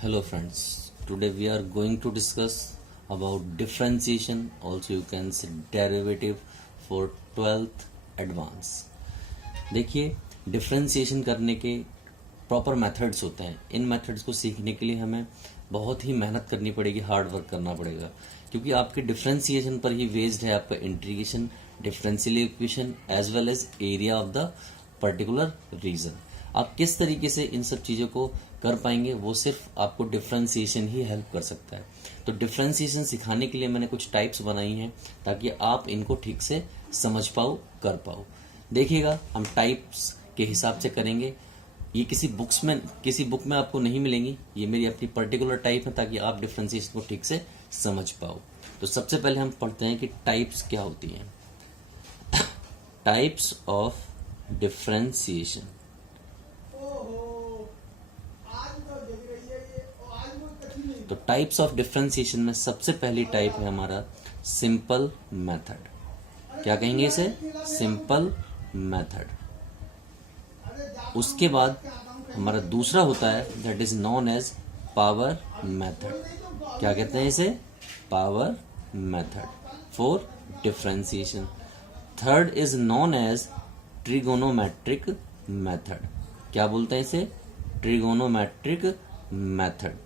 Hello friends, today we are going to discuss about differentiation, also you can say derivative for 12th advance. देखिए differentiation करने के proper methods होते हैं. इन methods को सीखने के लिए हमें बहुत ही मेहनत करनी पड़ेगी, हार्ड वर्क करना पड़ेगा, क्योंकि आपके डिफ्रेंशिएशन पर ही बेस्ड है आपका integration, differential equation as well as area of the particular region. आप किस तरीके से इन सब चीज़ों को कर पाएंगे वो सिर्फ आपको डिफरेंशिएशन ही हेल्प कर सकता है. तो डिफरेंशिएशन सिखाने के लिए मैंने कुछ टाइप्स बनाई हैं ताकि आप इनको ठीक से समझ पाओ, कर पाओ. देखिएगा हम टाइप्स के हिसाब से करेंगे. ये किसी बुक में आपको नहीं मिलेंगी. ये मेरी अपनी पर्टिकुलर टाइप है ताकि आप डिफरेंशिएशन को ठीक से समझ पाओ. तो सबसे पहले हम पढ़ते हैं कि टाइप्स क्या होती हैं. Types of differentiation. तो टाइप्स ऑफ डिफरेंशिएशन में सबसे पहली टाइप है हमारा सिंपल मेथड. क्या कहेंगे इसे? Simple method. उसके बाद हमारा दूसरा होता है that is known as power method. क्या कहते हैं इसे? Power method for differentiation. Third is known as trigonometric method. क्या बोलते हैं इसे? Trigonometric method.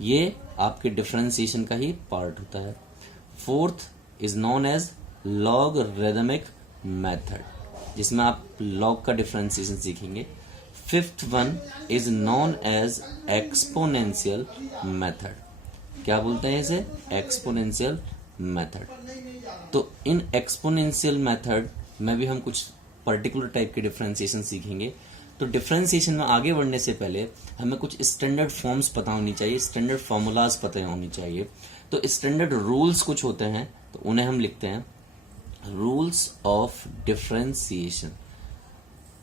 ये आपके डिफरेंशिएशन का ही पार्ट होता है. Fourth is known as logarithmic method, जिसमें आप लॉग का डिफरेंशिएशन सीखेंगे. Fifth one is known as exponential method. क्या बोलते हैं इसे? Exponential method. तो इन एक्सपोनेंशियल मेथड में भी हम कुछ पर्टिकुलर टाइप के डिफरेंशिएशन सीखेंगे. तो डिफरेंशिएशन में आगे बढ़ने से पहले हमें कुछ स्टैंडर्ड फॉर्म्स पता होनी चाहिए, स्टैंडर्ड फॉर्मूलाज पता होनी चाहिए. तो स्टैंडर्ड रूल्स कुछ होते हैं, तो उन्हें हम लिखते हैं रूल्स ऑफ डिफरेंशिएशन.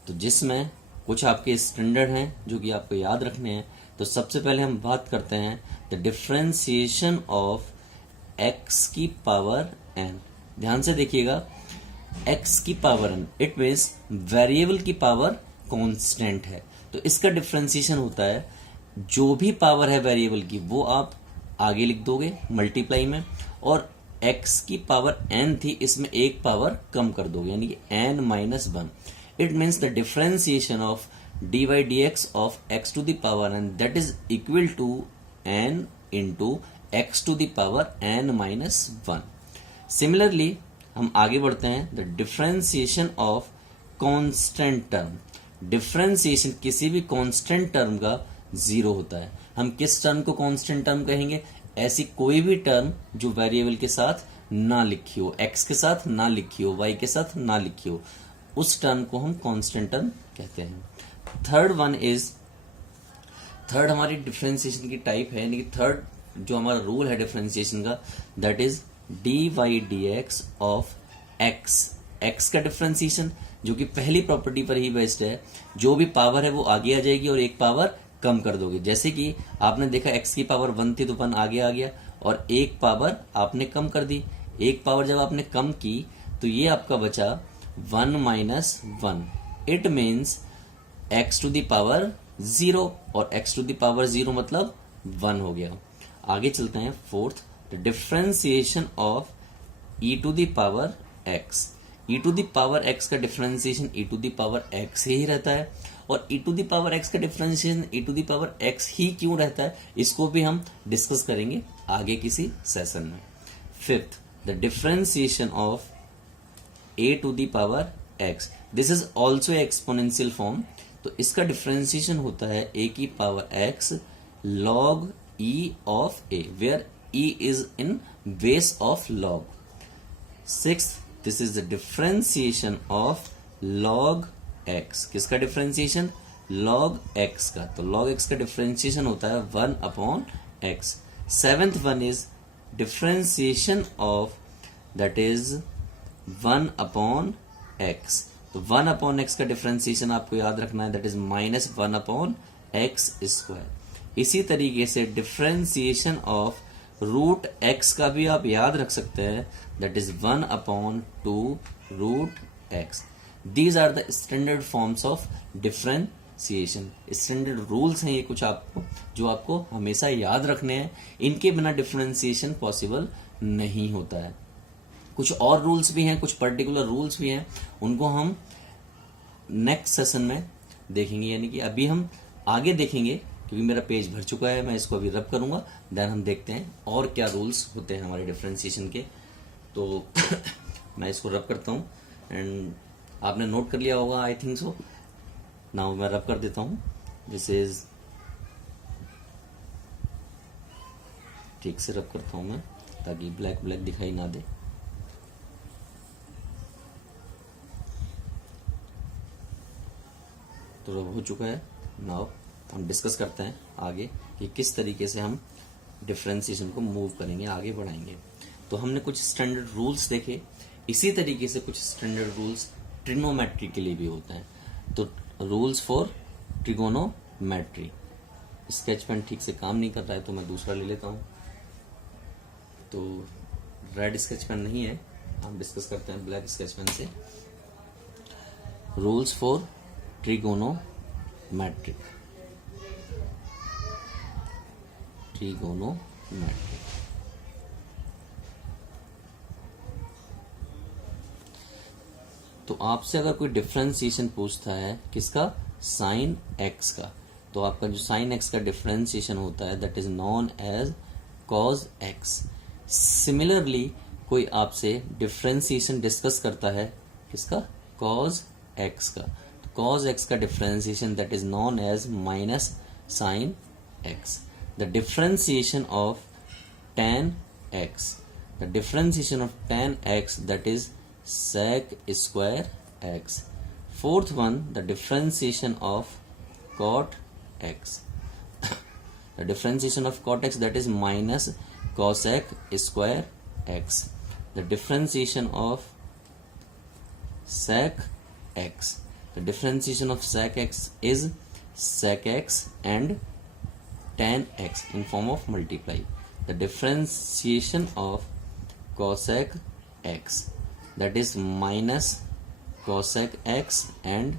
तो जिसमें कुछ आपके स्टैंडर्ड हैं जो कि आपको याद रखने हैं. तो सबसे पहले हम बात करते हैं द डिफरेंशिएशन ऑफ एक्स की पावर एन. ध्यान से देखिएगा, एक्स की power n it means variable की पावर कांस्टेंट है. तो इसका डिफरेंशिएशन होता है जो भी पावर है वेरिएबल की वो आप आगे लिख दोगे मल्टीप्लाई में, और x की पावर n थी इसमें एक पावर कम कर दोगे, यानी कि n minus 1. It means the differentiation of dy dx of x to the power n that is equal to n into x to the power n minus 1. Similarly हम आगे बढ़ते हैं the differentiation of constant term. Differentiation किसी भी constant term का zero होता है. हम किस टर्म को कांस्टेंट टर्म कहेंगे? ऐसी कोई भी टर्म जो वेरिएबल के साथ ना लिखी हो, x के साथ ना लिखी हो, y के साथ ना लिखी हो, उस टर्म को हम कांस्टेंट टर्म कहते हैं. थर्ड हमारी डिफरेंशिएशन की टाइप है, यानी कि थर्ड जो हमारा रूल है डिफरेंशिएशन का that is dy dx of x. x का डिफरेंशिएशन जो कि पहली प्रॉपर्टी पर ही बेस्ड है, जो भी पावर है वो आगे आ जाएगी और एक पावर कम कर दोगे. जैसे कि आपने देखा x की पावर 1 थी तो 1 आगे आ गया और एक पावर आपने कम कर दी. एक पावर जब आपने कम की तो ये आपका बचा 1 minus 1. It means x to the power 0 और x टू द पावर 0 मतलब 1 हो गया. आगे चलते हैं. Fourth the differentiation of e to the power x. e to the power x का differentiation e to the power x ही रहता है, और e to the power x का differentiation e to the power x ही क्यों रहता है इसको भी हम डिस्कस करेंगे आगे किसी सेशन में. Fifth the differentiation of a to the power x. This is also exponential form. तो इसका डिफरेंशिएशन होता है a की power x log e of a, where e is in base of log. Sixth this is the differentiation of log x. किसका differentiation? log x का. तो log x का differentiation होता है 1 upon x. Seventh one is differentiation of that is 1 upon x. तो 1 upon x का differentiation आपको याद रखना है that is minus 1 upon x square. इसी तरीके से डिफरेंशिएशन ऑफ रूट x का भी आप याद रख सकते हैं that is 1 upon 2 root x. These are the standard forms of differentiation. Differentiation. Standard rules हैं ये कुछ आपको, जो आपको हमेशा याद रखने हैं। इनके बिना डिफरेंशिएशन पॉसिबल नहीं होता है। कुछ और रूल्स भी हैं, कुछ पर्टिकुलर रूल्स भी हैं, उनको हम नेक्स्ट सेशन में देखेंगे, यानी कि अभी हम आगे देखेंगे क्योंकि मेरा पेज भर चुका है। मैं इसको अभी रब करूंगा, देन हम देखते हैं और क्या रूल्स होते हैं हमारे डिफरेंशिएशन के। तो मैं इसको रब करता हूँ एंड आपने नोट कर लिया होगा, आई थिंक सो। नाउ मैं रब कर देता हूँ। दिस इज, ठीक से रब करता हूँ मैं ताकि ब्लैक ब्लैक दिखाई ना दे। तो रब हो चुका है। नाउ हम डिस्कस करते हैं आगे कि किस तरीके से हम डिफरेंशिएशन को मूव करेंगे, आगे बढ़ाएंगे। तो हमने कुछ स्टैंडर्ड रूल्स देखे, इसी तरीके से कुछ स्टैंडर्ड रूल्स ट्रिग्नोमेट्री के लिए भी होते हैं। तो rules for trigonometry. Sketch pen ठीक से काम नहीं कर रहा है तो मैं दूसरा ले लेता हूँ। तो रेड स्केच पेन नहीं है, हम डिस्कस करते हैं ब्लैक स्केच पेन से। Rules for trigonometry. ट्रिगोनोमेट्री। तो आपसे अगर कोई डिफरेंशिएशन पूछता है किसका, साइन एक्स का, तो आपका जो साइन एक्स का डिफरेंशिएशन होता है that is known as cos x. Similarly कोई आपसे डिफरेंशिएशन डिस्कस करता है किसका, कॉज एक्स का, तो कॉज एक्स का differentiation that is known as minus sine x. The differentiation of tan x, the differentiation of tan x that is sec square x. Fourth one, the differentiation of cot x. The differentiation of cot x that is minus cosec square x. The differentiation of sec x. The differentiation of sec x is sec x and tan x in form of multiply. The differentiation of cosec x that is minus cosec x and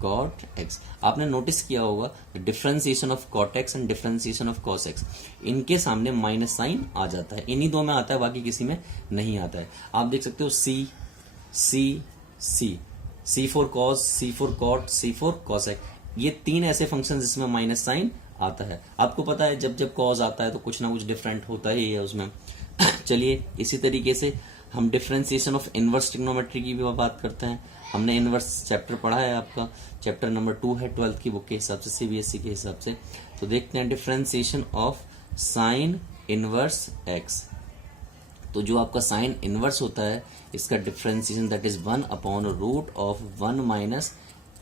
cot x. आपने notice किया होगा differentiation of cot x and differentiation of cos x, इनके सामने minus sign आ जाता है। इन्हीं दो में आता है, बाकी किसी में नहीं आता है। आप देख सकते हो c c c, c for cos, c for cot, c for cosec, ये तीन ऐसे फंक्शन जिसमें माइनस साइन आता है। आपको पता है जब जब कॉज आता है तो कुछ ना कुछ डिफरेंट होता ही है उसमें। चलिए इसी तरीके से हम डिफरेंशिएशन ऑफ इनवर्स ट्रिग्नोमेट्री की भी बात करते हैं। हमने इनवर्स चैप्टर पढ़ा है, आपका चैप्टर नंबर 2 है 12th की बुक के हिसाब से, सीबीएसई के हिसाब से। तो देखते हैं differentiation of sine inverse x. तो जो आपका साइन इनवर्स होता है इसका differentiation that is 1 upon root of 1 minus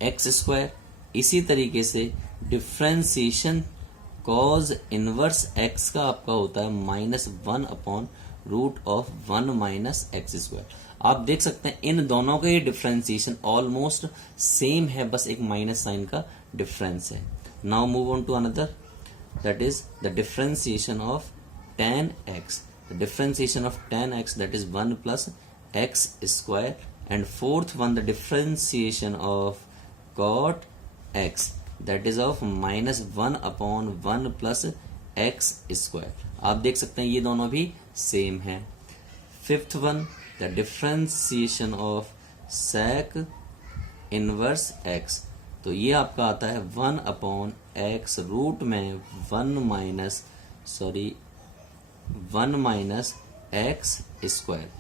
x square. इसी तरीके से डिफरेंशिएशन कॉज इनवर्स एक्स का आपका होता है minus 1 upon root of 1 minus x square. आप देख सकते हैं इन दोनों का ये डिफरेंशिएशन ऑलमोस्ट सेम है, बस एक माइनस साइन का डिफरेंस है। Now move on to another, that is the differentiation of tan x. The differentiation of tan x that is 1 plus x square. And fourth one, the differentiation of cot x that is of minus 1 upon 1 plus x square. आप देख सकते हैं ये दोनों भी same है। Fifth one, the differentiation of sec inverse x, तो ये आपका आता है 1 अपॉन x रूट में 1 minus x square.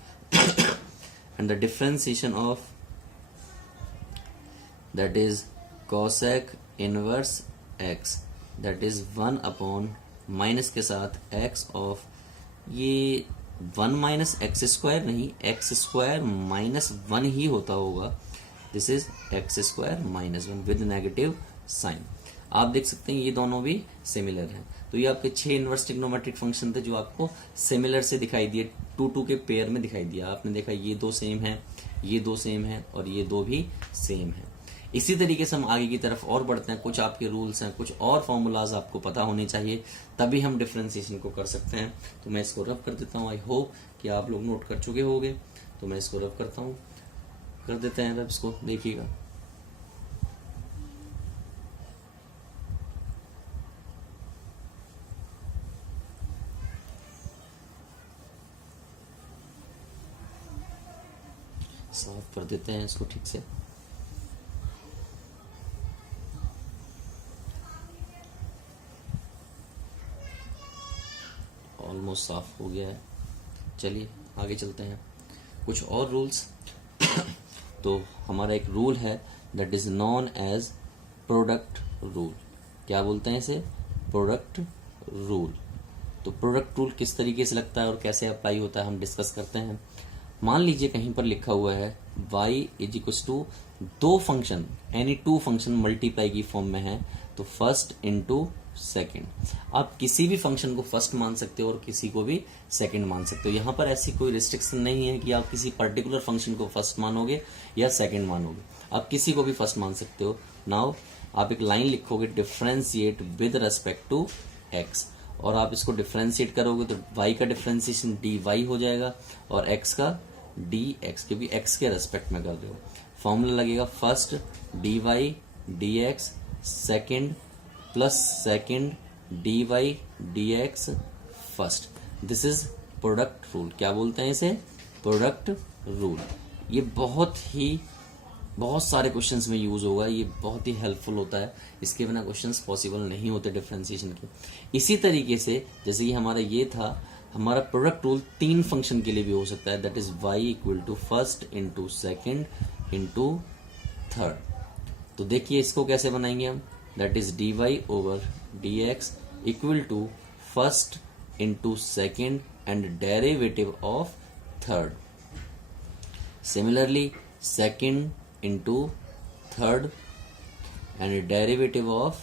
And the differentiation of that is cosec inverse x that is 1 upon minus के साथ x ऑफ, ये 1 माइनस एक्स स्क्वायर नहीं, एक्स स्क्वायर माइनस 1 ही होता होगा। This is x square minus 1 with negative sign. आप देख सकते हैं ये दोनों भी सिमिलर हैं। तो ये आपके 6 इनवर्स ट्रिग्नोमेट्रिक फंक्शन थे जो आपको सिमिलर से दिखाई दिए, 2 के पेयर में दिखाई दिया। आपने देखा ये 2 सेम है, ये 2 सेम है और ये 2 भी सेम है। इसी तरीके से हम आगे की तरफ और बढ़ते हैं। कुछ आपके रूल्स हैं, कुछ और फॉर्मूलाज आपको पता होने चाहिए, तभी हम डिफरेंशिएशन को कर सकते हैं। तो मैं इसको रब कर देता हूँ। आई होप कि आप लोग नोट कर चुके होंगे। तो मैं इसको रब करता हूँ, कर देते हैं रब, इसको देखिएगा। साफ कर देते हैं इसको ठीक से। ऑलमोस्ट साफ हो गया है। चलिए आगे चलते हैं, कुछ और रूल्स। तो हमारा एक रूल है that is known as product rule. क्या बोलते हैं इसे? Product rule. तो प्रोडक्ट रूल किस तरीके से लगता है और कैसे अप्लाई होता है हम डिस्कस करते हैं। मान लीजिए कहीं पर लिखा हुआ है y इज इक्वल टू दो function, any two function multiply की फॉर्म में है, तो फर्स्ट इनटू सेकंड। आप किसी भी फंक्शन को फर्स्ट मान सकते हो और किसी को भी सेकंड मान सकते हो। यहां पर ऐसी कोई रिस्ट्रिक्शन नहीं है कि आप किसी पर्टिकुलर फंक्शन को फर्स्ट मानोगे या सेकंड मानोगे, आप किसी को भी फर्स्ट मान सकते हो। नाउ आप एक लाइन लिखोगे differentiate with respect to x, और आप इसको डिफरेंशिएट करोगे तो y का डिफरेंशिएशन dy हो जाएगा और x का dx, क्योंकि x के रेस्पेक्ट में कर रहे हो। फॉर्मूला लगेगा first dy dx second plus second dy dx first. This is product rule. क्या बोलते हैं इसे? Product rule. ये बहुत सारे क्वेश्चंस में यूज होगा, ये बहुत ही हेल्पफुल होता है। इसके बिना क्वेश्चंस पॉसिबल नहीं होते डिफरेंशिएशन के। इसी तरीके से जैसे कि हमारा ये था, हमारा प्रोडक्ट रूल तीन फंक्शन के लिए भी हो सकता है, that is y equal to first into second into third. तो देखिए इसको कैसे बनाएंगे हम, that is dy over dx equal to first into second and derivative of third. Similarly second into third and derivative of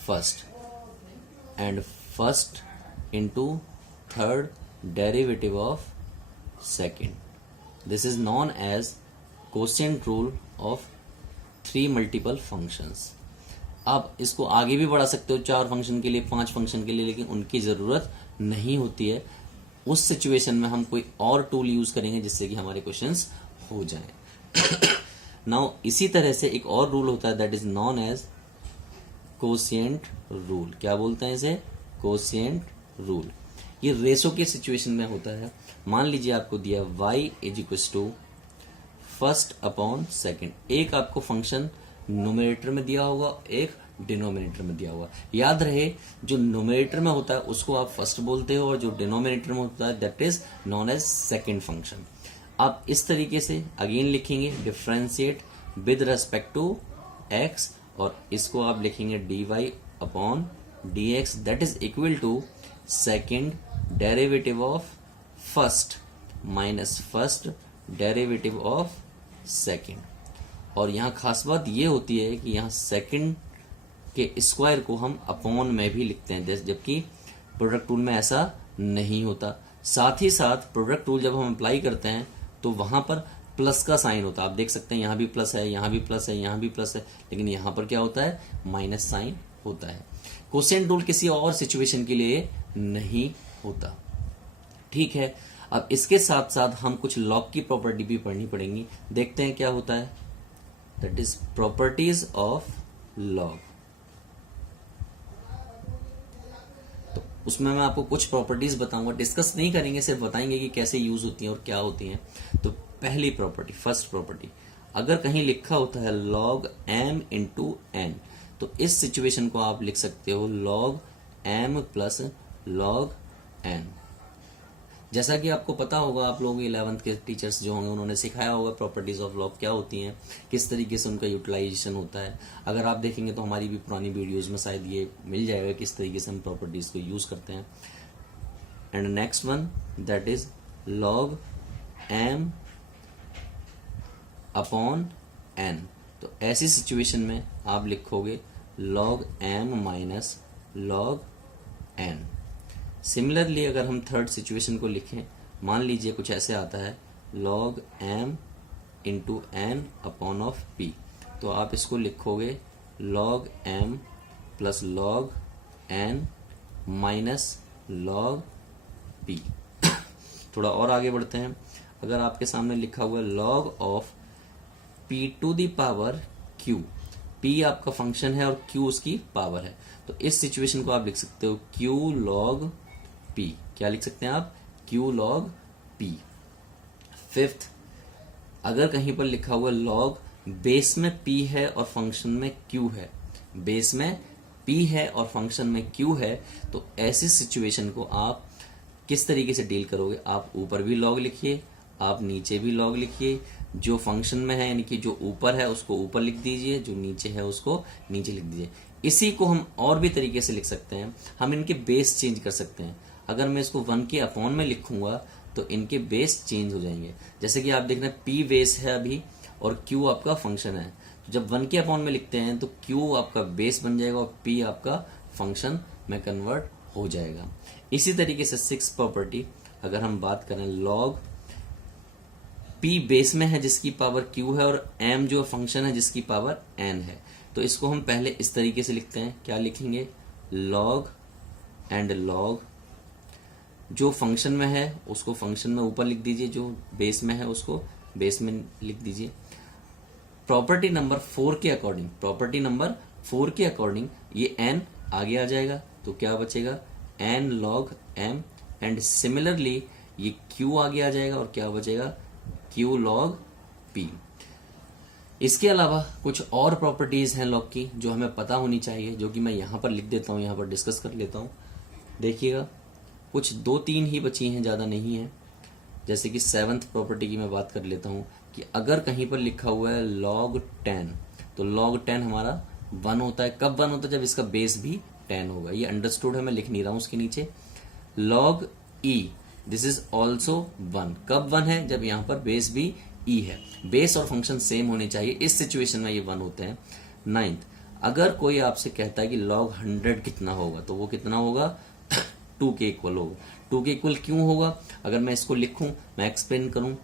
first and first into third derivative of second. This is known as quotient rule of three multiple functions. आप इसको आगे भी बढ़ा सकते हो 4 function के लिए, 5 function के लिए, लेकिन उनकी जरूरत नहीं होती है। उस सिचुएशन में हम कोई और टूल यूज करेंगे जिससे कि हमारे क्वेश्चंस हो जाएं। नाउ इसी तरह से एक और रूल होता है that is known as quotient rule. क्या बोलते हैं इसे? Quotient rule. ये रेशो के सिचुएशन में होता है। मान लीजिए आपको दिया y is equal to first upon second. एक आपको फंक्शन न्यूमरेटर में दिया होगा, एक डिनोमिनेटर में दिया होगा। याद रहे जो न्यूमरेटर में होता है उसको आप फर्स्ट बोलते हो और जो डिनोमिनेटर में होता है that is known as second function. आप इस तरीके से अगेन लिखेंगे differentiate with respect to x, और इसको आप लिखेंगे dy upon dx that is equal to second derivative of first minus first derivative of second. और यहाँ खास बात ये होती है कि यहाँ सेकेंड के स्क्वायर को हम अपॉन में भी लिखते हैं, जबकि प्रोडक्ट रूल में ऐसा नहीं होता। साथ ही साथ प्रोडक्ट रूल जब हम अप्लाई करते हैं तो वहां पर प्लस का साइन होता है। आप देख सकते हैं यहां भी प्लस है, यहां भी प्लस है, यहां भी प्लस है, लेकिन यहां पर क्या होता है? माइनस साइन होता है। कोसेंट रूल किसी और सिचुएशन के लिए नहीं होता। ठीक है, अब इसके साथ साथ हम कुछ लॉग की प्रॉपर्टी भी पढ़नी पड़ेंगी। देखते हैं क्या होता है, that is properties of log. तो उसमें मैं आपको कुछ प्रॉपर्टीज बताऊंगा, डिस्कस नहीं करेंगे, सिर्फ बताएंगे कि कैसे यूज होती हैं और क्या होती हैं। तो पहली प्रॉपर्टी, फर्स्ट प्रॉपर्टी, अगर कहीं लिखा होता है log m इंटू n, तो इस सिचुएशन को आप लिख सकते हो log m plus log n। जैसा कि आपको पता होगा, आप लोग 11th के टीचर्स जो होंगे उन्होंने सिखाया होगा प्रॉपर्टीज ऑफ लॉग क्या होती हैं, किस तरीके से उनका यूटिलाइजेशन होता है। अगर आप देखेंगे तो हमारी भी पुरानी वीडियोज में शायद ये मिल जाएगा किस तरीके से हम प्रॉपर्टीज को यूज करते हैं। And next one that is log m upon n। तो ऐसी सिचुएशन में आप लिखोगे log m minus log n। Similarly अगर हम थर्ड सिचुएशन को लिखें, मान लीजिए कुछ ऐसे आता है log m into n upon of p, तो आप इसको लिखोगे log m plus log n minus log p। थोड़ा और आगे बढ़ते हैं, अगर आपके सामने लिखा हुआ log of p to the power q, p आपका फंक्शन है और q उसकी पावर है, तो इस सिचुएशन को आप लिख सकते हो q log p। क्या लिख सकते हैं आप? q log p। फिफ्थ, अगर कहीं पर लिखा हुआ लॉग बेस में p है और फंक्शन में q है, बेस में p है और फंक्शन में q है, तो ऐसी सिचुएशन को आप किस तरीके से डील करोगे? आप ऊपर भी लॉग लिखिए, आप नीचे भी लॉग लिखिए। जो फंक्शन में है यानी कि जो ऊपर है उसको ऊपर लिख दीजिए, जो नीचे है उसको नीचे लिख दीजिए। इसी को हम और भी तरीके से लिख सकते हैं, हम इनके बेस चेंज कर सकते हैं। अगर मैं इसको 1 के अपॉन में लिखूंगा तो इनके बेस चेंज हो जाएंगे। जैसे कि आप देख रहे हैं p बेस है अभी और q आपका फंक्शन है, तो जब 1 के अपॉन में लिखते हैं तो q आपका बेस बन जाएगा और p आपका फंक्शन में कन्वर्ट हो जाएगा। इसी तरीके से 6 प्रॉपर्टी अगर हम बात करें, लॉग p बेस में है जिसकी पावर q है और m जो फंक्शन है जिसकी पावर n है, तो इसको हम पहले इस तरीके से लिखते हैं। क्या लिखेंगे? लॉग एंड लॉग, जो फंक्शन में है उसको फंक्शन में ऊपर लिख दीजिए, जो बेस में है उसको बेस में लिख दीजिए। प्रॉपर्टी नंबर 4 के अकॉर्डिंग, प्रॉपर्टी नंबर 4 के अकॉर्डिंग ये n आगे आ जाएगा, तो क्या बचेगा? n log m, and similarly ये q आगे आ जाएगा और क्या बचेगा? q log p। इसके अलावा कुछ और प्रॉपर्टीज हैं लॉग की जो हमें पता होनी चाहिए, जो कि मैं यहां पर लिख देता हूं, यहां पर डिस्कस कर लेता हूं। देखिएगा, कुछ 2-3 ही बची हैं, ज्यादा नहीं है। जैसे कि 7th प्रॉपर्टी की मैं बात कर लेता हूं कि अगर कहीं पर लिखा हुआ है log 10, तो log 10 हमारा 1 होता है। कब 1 होता है? जब इसका बेस भी 10 होगा। ये अंडरस्टूड है, मैं लिख नहीं रहा हूं उसके नीचे। log e, this is also 1। कब 1 है? जब यहां पर बेस भी e है। बेस और फंक्शन सेम होने चाहिए, इस सिचुएशन में ये 1 होते हैं। 9th, अगर कोई आपसे कहता है कि log 100 कितना होगा, तो वो कितना होगा? 2 के इक्वल होगा। 2 के इक्वल क्यों होगा? अगर मैं इसको लिखूं, मैं एक्सप्लेन करूं,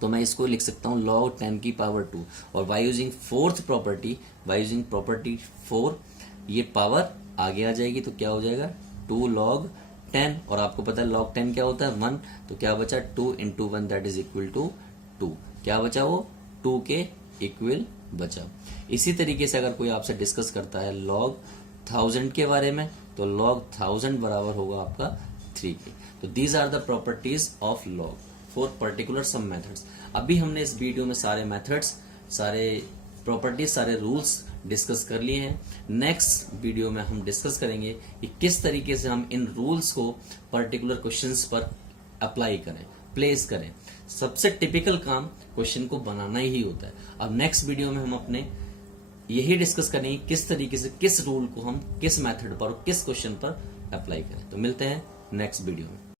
तो मैं इसको लिख सकता हूं log 10 की पावर 2, और by using 4th property, by using property 4, ये पावर आगे आ जाएगी, तो क्या हो जाएगा? 2 log 10, और आपको पता है log 10 क्या होता है? 1, तो क्या बचा? 2 into 1 that is equal to 2। क्या बचा? वो 2 के इक्वल बचा। इसी तरीके से अगर कोई आपसे डिस्कस करता है log 1000 के बारे में, तो log 1000 बराबर होगा आपका 3 के। तो these are the properties of log for particular some methods. अभी हमने इस वीडियो में सारे मेथड्स, सारे प्रॉपर्टीज, सारे रूल्स डिस्कस कर लिए हैं। नेक्स्ट वीडियो में हम डिस्कस करेंगे कि किस तरीके से हम इन रूल्स को पर्टिकुलर क्वेश्चंस पर अप्लाई करें, प्लेस करें। सबसे टिपिकल काम क्वेश्चन को बनाना ही होता है। अब नेक्स्ट वीडियो में हम अपने यही डिस्कस करेंगे किस तरीके से, किस रूल को हम किस मेथड पर और किस क्वेश्चन पर अप्लाई करें। तो मिलते हैं नेक्स्ट वीडियो में।